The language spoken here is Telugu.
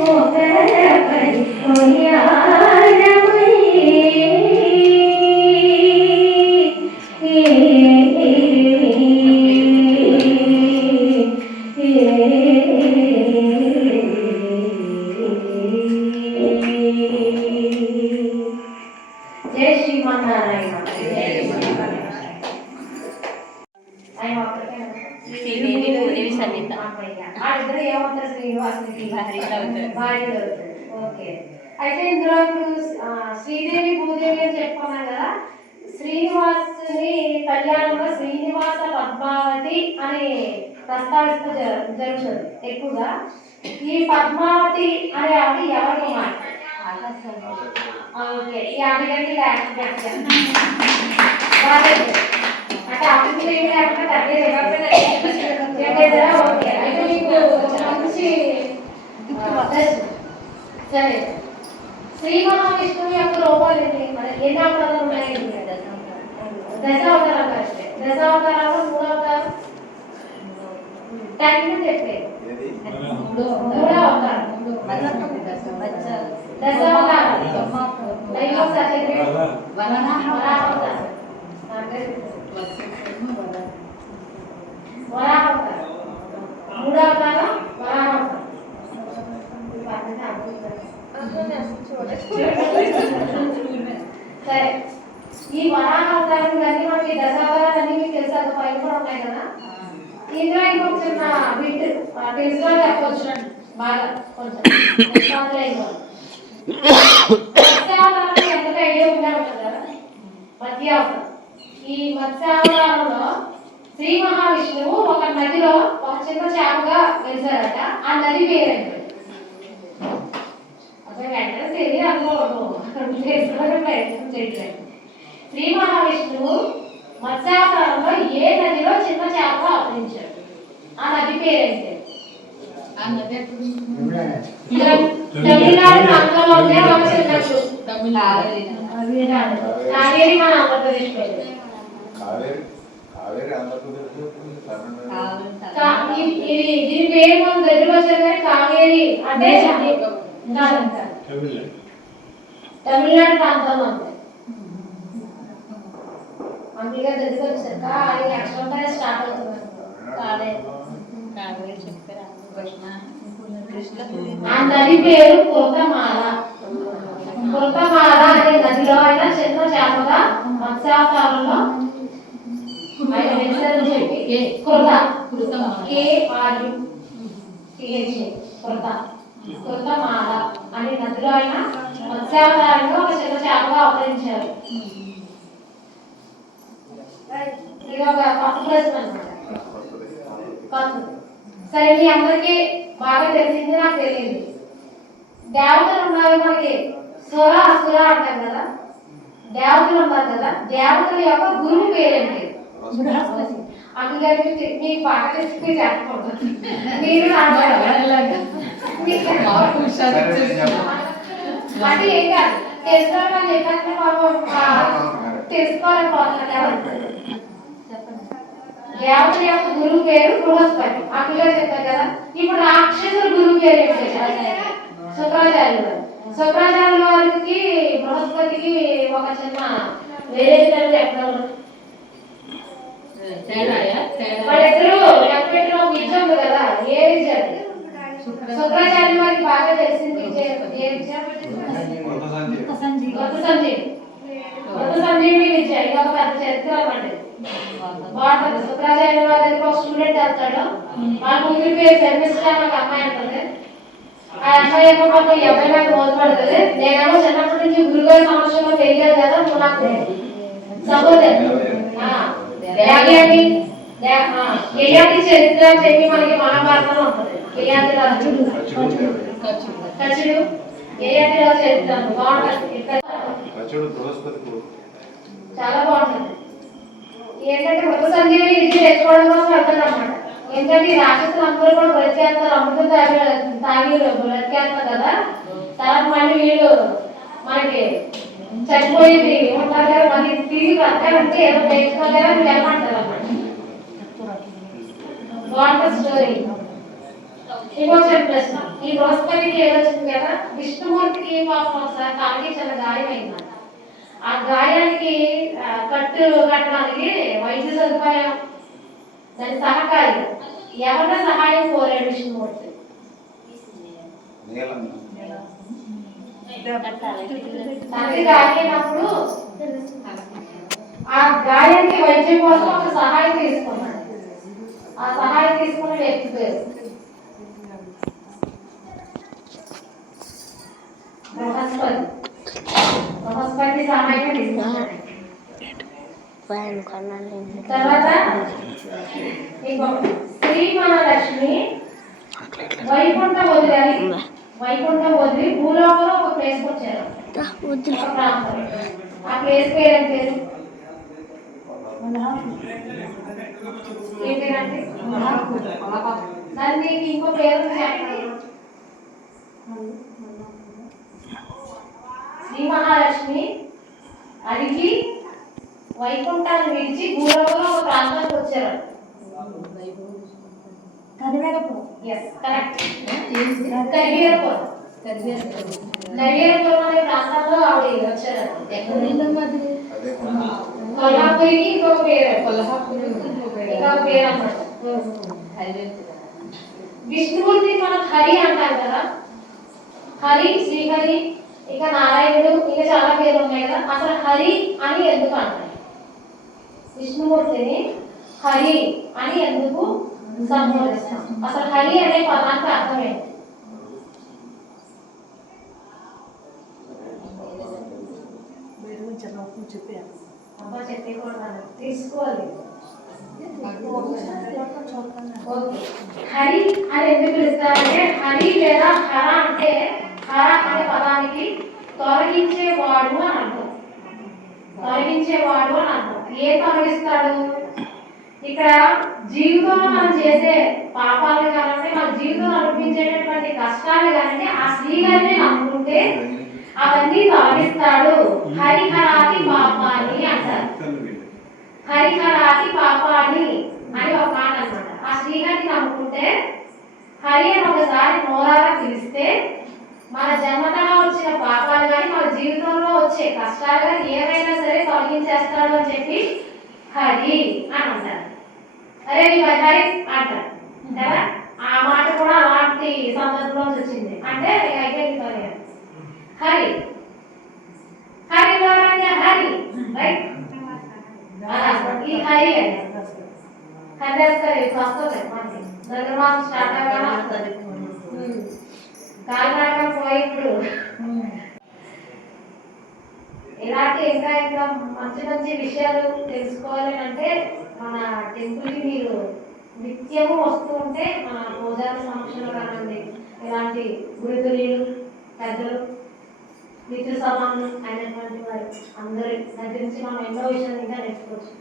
Oh, అయితే ఇందులో ఇప్పుడు శ్రీదేవి భూదేవి అని చెప్పుకున్నాం కదా శ్రీనివాసుని కళ్యాణంలో శ్రీనివాస పద్మావతి అని ప్రస్తావిస్తూ జ- జరుగుతుంది ఎక్కువగా. ఈ పద్మావతి అనే ఆవిడ ఎవరి కుమార్ ఓకే ఈ ఆమెకి యాక్సిడెంట్ అంటే అభివృద్ధి ఏమి లేకుండా తగ్గేది ఓకే అయితే మీకు మంచి సరే. శ్రీ మహావిష్ణువు యొక్క రూపాలు ఎన్ని అవతారాలు ఉన్నాయి దశ అవతారాలు కరెక్టే దశ అవతారాలు మూడు అవతారాలు దాని గురించి చెప్పేది మూడో అవతారం దశ సరే. ఈ వరాహవతారం కానీ మనకి దశావతారాలు అన్ని మీకు తెలుసు? అది పైన కూడా ఉన్నాయి కదా? ఇందులో ఇంకొక చిన్న బిట్ తెలుసులో చెప్పవచ్చు బాగా కొంచెం. మత్స్యావతారం ఎంత ఐడియా ఉందా కదా? మత్స్యావతారం ఈ మత్స్యావతారంలో శ్రీ మహావిష్ణువు ఒక నదిలో ఒక చిన్న చేపగా వెళ్తారట ఆ నది పేరేంటి? అసలు వెంటనే తెలియదు అనుకోవడం తెలుసుకోవడం ప్రయత్నం చేయట్లేదు శ్రీ మహావిష్ణువు మత్స్యావతారంలో ఏ నదిలో చిన్న చేపగా అవతరించాడు ఆ నది పేరేంటి? తమిళనాడు ప్రాంతంలో ఉండే ఒక చిన్న తమిళనాడు కావేరి మన ఆంధ్రప్రదేశ్ పేరు కావేరి కావేరి ఆంధ్రప్రదేశ్ దీని పేరు మనం దగ్గర వచ్చారు కానీ కావేరి అంటే కాదు. తమిళనాడు ప్రాంతంలో ఉంది అందుకే దగ్గర వచ్చాక అది అక్షరంతో స్టార్ట్ అవుతుంది కాదే. కావేరి చెప్పారు కృష్ణ. ఆ నది పేరు కుర్తమాల కుర్తమాల అనే నదిలో అయినా చిన్న చేపగా మత్స్యావతారంలో ఆయన వెళ్తారని చెప్పి. Kurta K R U. T H kurta మాల అనే నదిలో ఆయన మత్స్యావతారంగా ఒక చిన్న చేపగా అవతరించారు. ఇది ఒక కొత్త ప్రశ్న అన్నమాట. సరే మీ అందరికీ బాగా తెలిసింది నాకు తెలియదు. దేవతలు ఉన్నారు మనకి. సుర అసుర అంటారు కదా. దేవతలు ఉన్నారు కదా. దేవతల యొక్క గురువు పేరేంటి? అందుకని మీకు- మీకు బాగా తెలిసి చెప్పకూడదు. మీరు అడగాలి. మీకు చెప్పు. అంటే ఏం కాదు. తెలుసుకోవాలని చెప్పాలంటే తెలుసుకోవాలనుకుంటున్నారు కదా. దేవతల యొక్క గురువు పేరు బృహస్పతి. అందులో చెప్పారు కదా. ఇప్పుడు రాక్షసుల గురువు పేరు ఏంటి శుక్రాచార్యులు వారికి బృహస్పతికి ఒక చిన్న వేరే చెప్పడం వాళ్ళిద్దరూ విద్య అది? శుక్రాచార్యుల వారికి బాగా తెలిసింది బాగుంటుంది శుక్రాచార్య వారి దగ్గర ఒక స్టూడెంట్ వెళ్తాడు. వాళ్ళ ముందు పేరు శర్మిష్ట అని ఒక అమ్మాయి ఉంటుంది. ఆ అమ్మాయి ఏమో ఈ అబ్బాయి నాకు మోజు పడుతుంది నేనేమో చిన్నప్పటి నుంచి గురుగారి సమస్యలో పెరిగాను కదా నాకు ఆ, యయాతి చరిత్ర చెప్పి మనకి మహాభారతంలో ఉంటుంది. యయాతి రాజుడు కచుడు యయాతి రాజు చరిత్ర బాగుంటుంది. చాలా బాగుంటుంది. ఏంటంటే కొత్త సంజీవి నేర్చుకోవడం కోసం వెళ్తాడు అనమాట ఏంటంటే రాక్షసులు అందరూ కూడా బ్రతికేస్తారు అమృతం తాగి తాగి బ్రతికేస్తారు కదా. తర్వాత మళ్ళీ వీళ్ళు మనకి చచ్చిపోయింది ఉంటారు కదా మళ్ళీ తిరిగి బ్రతకాలంటే ఏదో నేర్చుకోవాలి అని వెళ్ళమంటారు బాగుంటుంది స్టోరీ ఇంకొక ప్రశ్న ఈ బృహస్పతికి ఏదొచ్చింది కదా? విష్ణుమూర్తికి పాపం ఒకసారి కాలికి చాలా గాయమైంది ఆ గాయానికి కట్టు కట్టడానికి వైద్య సదుపాయం దాని సహకారి ఎవరి సహాయం కోరాడు విష్ణుమూర్తి? తండ్రి గాయమైనప్పుడు ఆ గాయానికి వైద్యం కోసం ఒక సహాయం తీసుకున్నాడు. ఆ సహాయం తీసుకున్న వ్యక్తి పేరు? బృహస్పతి. బృహస్పతి సహాయం తర్వాత శ్రీ మహాలక్ష్మి వైకుంఠ వదిలి వైకుంఠ వదిలి భూలోకంలో ఒక ప్లేస్ వచ్చారు. ఆ ప్లేస్ పేరు ఏం పేరు? ఏం పేరండి ఇంకో పేరు చెప్పండి శ్రీ మహాలక్ష్మి అడిగి వైకుంఠాన్ని విడిచి భూలోకంలో ఒక ప్రాంతానికి వచ్చారు. కరివీరపురం అనే ప్రాంతంలో ఆవిడ వచ్చారు. అదే? కొల్హాపురికి ఇంకొక పేరు ఇంకొక పేరు అన్నమాట విష్ణుమూర్తి మనం హరి అంటాం కదా హరి శ్రీహరి ఇక నారాయణుడు ఇంకా చాలా పేర్లు ఉన్నాయి కదా అసలు హరి అని ఎందుకు అంటారు విష్ణుమూర్తిని హరి అని ఎందుకు సంబోధిస్తాం అసలు హరి అనే పదానికి అర్థం చెప్పాను అబ్బా చెప్పకూడదు తీసుకోవాలి. హరి అని ఎందుకు పిలుస్తారంటే హరి లేదా హర అంటే హర అనే పదానికి తొలగించేవాడు అని అర్థం. తొలగించేవాడు అని అర్థం. ఏ తొలగిస్తాడు? ఇక్కడ జీవితంలో మనం చేసే పాపాలు కానీ మన జీవితంలో అనిపించేటటువంటి కష్టాలు కానీ ఆ శ్రీగారిని నమ్ముకుంటే అవన్నీ తొలగిస్తాడు హరిహరాతి పాపాని అంటారు. హరిహరాతి పాపాని అని ఒక మాట అన్నమాట. ఆ శ్రీహరిని నమ్ముకుంటే హరి అని ఒకసారి నోరాగా పిలిస్తే మన జన్మతగా వచ్చిన పాపాలు కానీ మన జీవితంలో వచ్చే కష్టాలు కానీ ఏవైనా సరే తొలగించేస్తాడు అని చెప్పి హరి అని అంటారు. అరే నీ హరి అంటారు. కదా? ఆ మాట కూడా అలాంటి సందర్భంలో వచ్చింది. అంటే అయిపోయింది హరి. హరి ఎవరంటే హరి రైట్ ఈ హరి అండి హరి వస్తుంది వస్తుంది మనకి. దగ్గర మాసం స్టార్ట్ అవ్వగానే వస్తుంది కాలినాక పోయి ఇప్పుడు ఇలాంటి ఇంకా ఇంకా మంచి మంచి విషయాలు తెలుసుకోవాలి అంటే మన టెంపుల్కి మీరు నిత్యము వస్తూ ఉంటే మన పూజారి సమక్షంలో కానివ్వండి ఇలాంటి గురుతులు పెద్దలు మిత్ర సమానం అయినటువంటి వారు అందరి దగ్గర నుంచి మనం ఎన్నో విషయాలు ఇంకా నేర్చుకోవచ్చు.